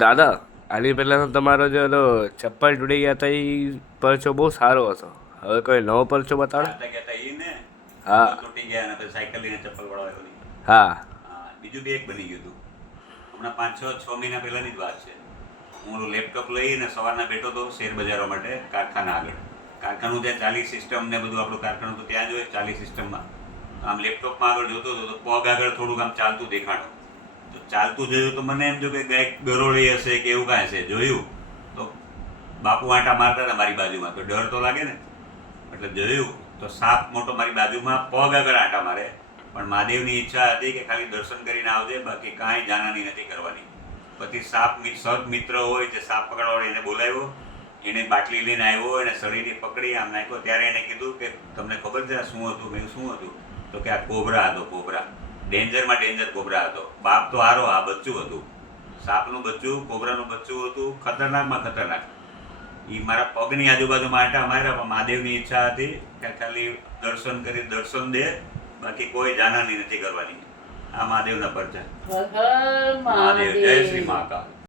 દાદા, આની પહેલાંનો તમારો જે ઓલો ચપ્પલ તૂટી ગયા હતા એ પરચો બહુ સારો હતો. હવે કોઈ નવો પરચો બતાડો. કહેતા ઈ ને હા તૂટી ગયા અને પછી સાયકલ લઈને ચપ્પલ વાળો હા હા, બીજું બી એક બની ગયું હતું. હમણાં 5-6 મહિના પહેલાંની જ વાત છે. હું લેપટોપ લઈને સવારના બેઠો હતો શેર બજારવા માટે કારખાના આગળ. કારખાનું ત્યાં ચાલી સિસ્ટમ ને બધું આપણું કારખાનું તો ત્યાં જ હોય ચાલી સિસ્ટમમાં. આમ લેપટોપમાં આગળ જોતો હતો તો પગ આગળ થોડુંક આમ ચાલતું દેખાડો. તો ચાલતું જોયું તો મને એમ જો કે ગાય ગરોળી હશે કે એવું કાંઈ હશે. જોયું તો બાપુ આંટા મારતા હતા મારી બાજુમાં, તો ડર તો લાગે ને. એટલે જોયું તો સાપ મોટો મારી બાજુમાં પગ આગળ આંટા મારે. પણ મહાદેવની ઈચ્છા હતી કે ખાલી દર્શન કરીને આવજે, બાકી કાંઈ જાનાની નથી કરવાની. પછી સાપ સત મિત્ર હોય જે સાપ પકડવાળો એને બોલાવ્યો, એને બાટલી લઈને આવ્યો, એને શરીરથી પકડી આમ નાખ્યો. ત્યારે એને કીધું કે તમને ખબર છે આ શું હતું? મેં શું હતું? તો કે આ કોબરા હતો, કોબરા. ડેન્જરમાં ડેન્જર કોબરા હતો. બાપ તો હારો, આ બચ્ચું હતું. સાપનું બચ્ચું, કોબરાનું બચ્ચું હતું, ખતરનાકમાં ખતરનાક. એ મારા પગની આજુબાજુમાં આંટા માર્યા, પણ મહાદેવની ઈચ્છા હતી કે ખાલી દર્શન કરી દર્શન દે, બાકી કોઈ જાનહાની નથી કરવાની. આ મહાદેવના પરચા. હર હર મહાદેવ, જય શ્રી મહાદેવ. મહાકાલ.